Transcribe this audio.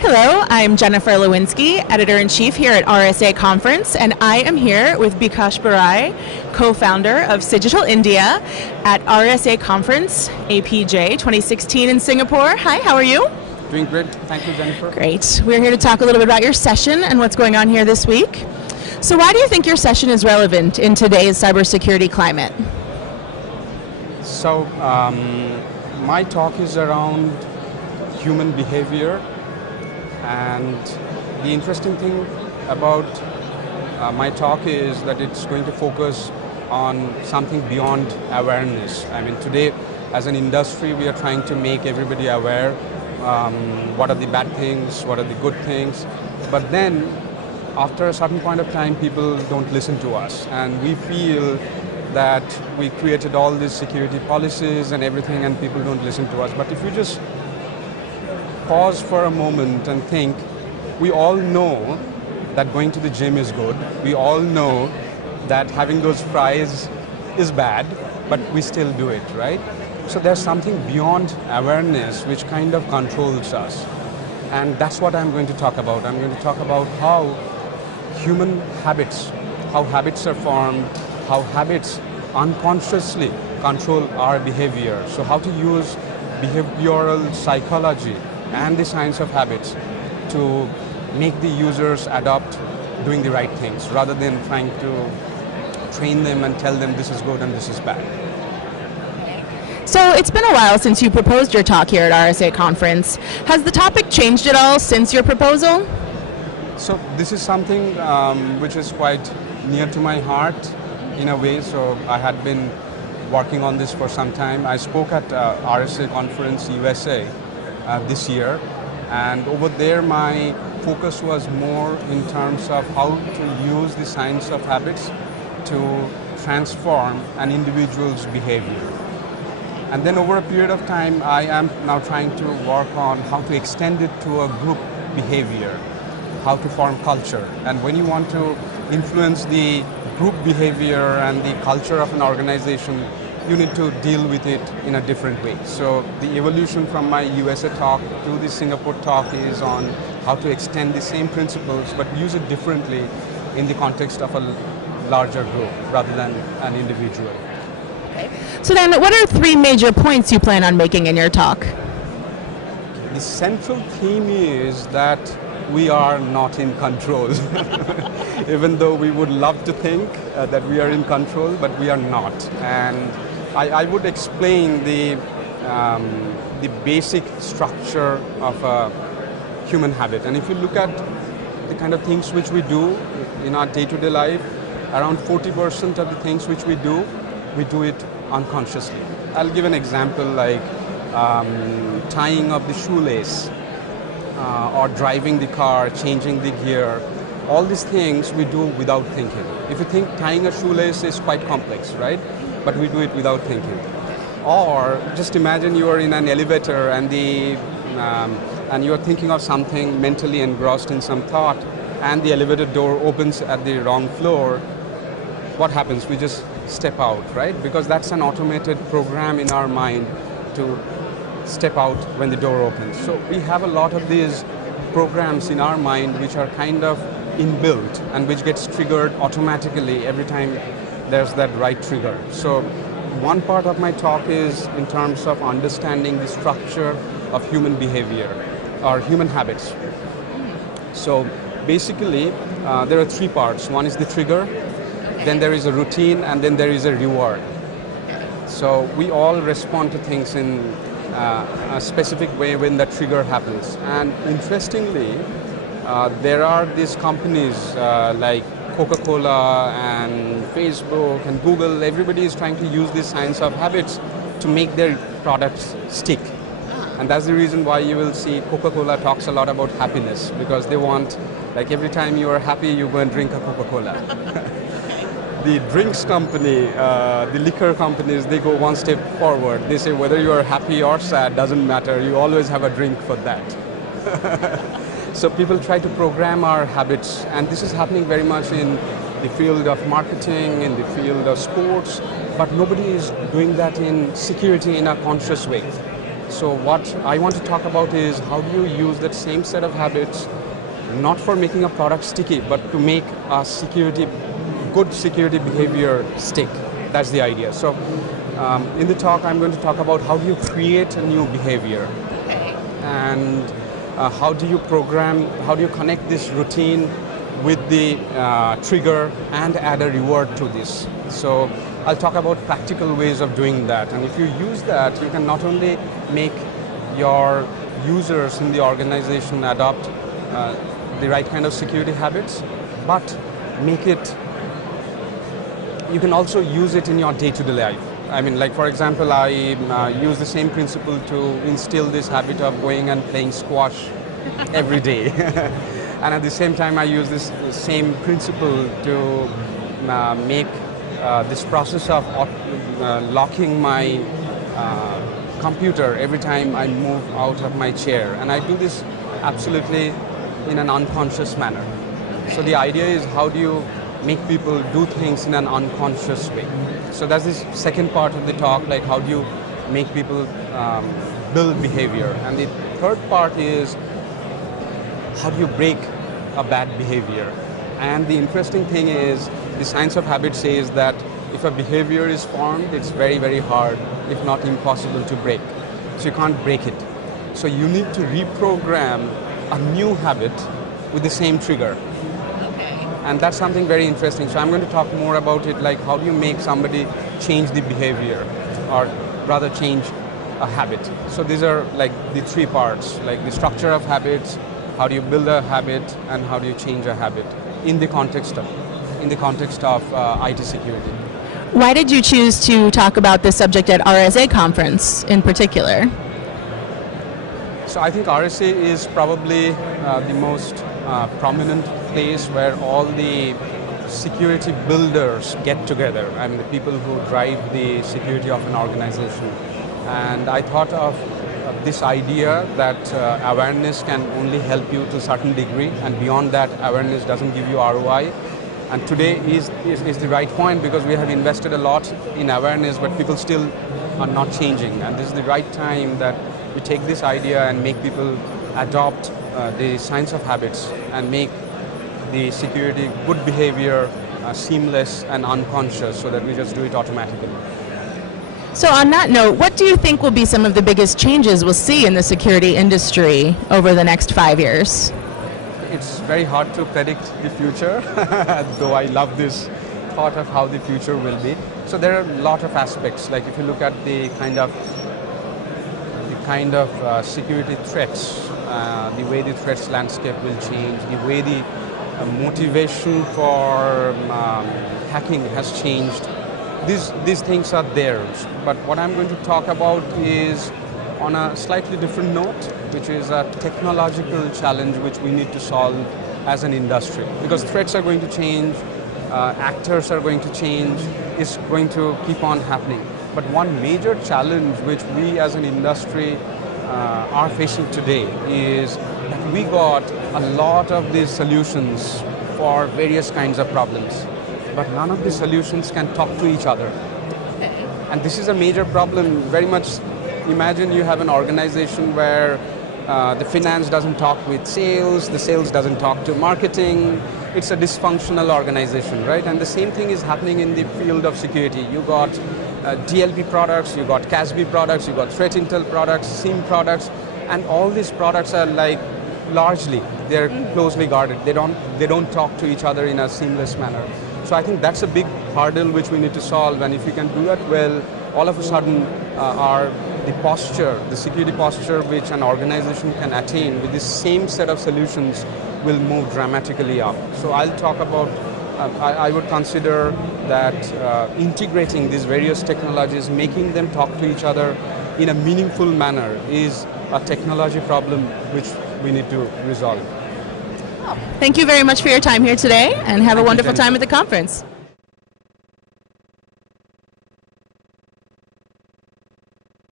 Hello, I'm Jennifer Lawinski, Editor-in-Chief here at RSA Conference, and I am here with Bikash Barai, co-founder of Digital India at RSA Conference, APJ 2016 in Singapore. Hi, how are you? Doing great. Thank you, Jennifer. Great. We're here to talk a little bit about your session and what's going on here this week. So why do you think your session is relevant in today's cybersecurity climate? So, my talk is around human behavior. And the interesting thing about my talk is that it's going to focus on something beyond awareness. I mean, today, as an industry, we are trying to make everybody aware what are the bad things, what are the good things. But then, after a certain point of time, people don't listen to us. And we feel that we created all these security policies and everything, and people don't listen to us. But if you just pause for a moment and think, we all know that going to the gym is good. We all know that having those fries is bad, but we still do it, right? So there's something beyond awareness which kind of controls us. And that's what I'm going to talk about. I'm going to talk about how human habits, how habits are formed, how habits unconsciously control our behavior. So how to use behavioral psychology and the science of habits to make the users adopt doing the right things rather than trying to train them and tell them this is good and this is bad. So it's been a while since you proposed your talk here at RSA Conference. Has the topic changed at all since your proposal? So this is something which is quite near to my heart in a way. So I had been working on this for some time. I spoke at RSA Conference USA this year, and over there my focus was more in terms of how to use the science of habits to transform an individual's behavior. And then over a period of time I am now trying to work on how to extend it to a group behavior, how to form culture. And when you want to influence the group behavior and the culture of an organization, you need to deal with it in a different way. So the evolution from my USA talk to the Singapore talk is on how to extend the same principles but use it differently in the context of a larger group rather than an individual. Okay. So then what are three major points you plan on making in your talk? The central theme is that we are not in control. Even though we would love to think that we are in control, but we are not. And I would explain the basic structure of a human habit. And if you look at the kind of things which we do in our day-to-day life, around 40% of the things which we do it unconsciously. I'll give an example like tying up the shoelace, or driving the car, changing the gear. All these things we do without thinking. If you think tying a shoelace is quite complex, right? But we do it without thinking. Or just imagine you are in an elevator and you are thinking of something, mentally engrossed in some thought, and the elevator door opens at the wrong floor. What happens? We just step out, right? Because that's an automated program in our mind to step out when the door opens. So we have a lot of these programs in our mind which are kind of inbuilt and which gets triggered automatically every time there's that right trigger. So one part of my talk is in terms of understanding the structure of human behavior or human habits. So basically there are three parts. One is the trigger, then there is a routine, and then there is a reward. So we all respond to things in a specific way when that trigger happens. And interestingly, there are these companies like Coca-Cola and Facebook and Google. Everybody is trying to use this science of habits to make their products stick. And that's the reason why you will see Coca-Cola talks a lot about happiness, because they want, like every time you are happy, you go and drink a Coca-Cola. The drinks company, the liquor companies, they go one step forward. They say whether you are happy or sad doesn't matter. You always have a drink for that. So people try to program our habits, and this is happening very much in the field of marketing, in the field of sports, but nobody is doing that in security in a conscious way. So what I want to talk about is how do you use that same set of habits, not for making a product sticky, but to make a good security behavior stick. That's the idea. So in the talk, I'm going to talk about how do you create a new behavior, and how do you connect this routine with the trigger and add a reward to this. So I'll talk about practical ways of doing that, and if you use that, you can not only make your users in the organization adopt the right kind of security habits, but you can also use it in your day-to-day life. I mean, like for example, I use the same principle to instill this habit of going and playing squash every day. And at the same time, I use this same principle to make this process of locking my computer every time I move out of my chair. And I do this absolutely in an unconscious manner. So the idea is how do you make people do things in an unconscious way. So that's this second part of the talk, like how do you make people build behavior. And the third part is how do you break a bad behavior. And the interesting thing is the science of habit says that if a behavior is formed, it's very, very hard, if not impossible to break. So you can't break it. So you need to reprogram a new habit with the same trigger. And that's something very interesting. So I'm going to talk more about it, like how do you make somebody change the behavior, or rather change a habit. So these are like the three parts, like the structure of habits, how do you build a habit, and how do you change a habit in the context of IT security. Why did you choose to talk about this subject at RSA conference in particular? So I think RSA is probably the most prominent place where all the security builders get together. I mean, the people who drive the security of an organization. And I thought of this idea that awareness can only help you to a certain degree, and beyond that, awareness doesn't give you ROI. And today is the right point because we have invested a lot in awareness, but people still are not changing. And this is the right time that we take this idea and make people adopt the science of habits and make the security good behavior seamless and unconscious, so that we just do it automatically. So on that note, what do you think will be some of the biggest changes we'll see in the security industry over the next 5 years? It's very hard to predict the future, though I love this thought of how the future will be. So there are a lot of aspects, like if you look at the kind of security threats, the way the threats landscape will change, the way the motivation for hacking has changed. These things are there, but what I'm going to talk about is on a slightly different note, which is a technological challenge which we need to solve as an industry. Because threats are going to change, actors are going to change, it's going to keep on happening. But one major challenge which we as an industry are facing today is that we got a lot of these solutions for various kinds of problems, but none of the solutions can talk to each other. And this is a major problem. Very much imagine you have an organization where the finance doesn't talk with sales, the sales doesn't talk to marketing. It's a dysfunctional organization, right? And the same thing is happening in the field of security. You got DLP products, you got CASB products, you got threat intel products, SIEM products, and all these products are like largely, they're closely guarded. They don't talk to each other in a seamless manner. So I think that's a big hurdle which we need to solve, and if we can do that well, all of a sudden the security posture which an organization can attain with this same set of solutions will move dramatically up. So I'll talk about, I would consider that integrating these various technologies, making them talk to each other in a meaningful manner is a technology problem which we need to resolve. Thank you very much for your time here today, and have a wonderful time at the conference.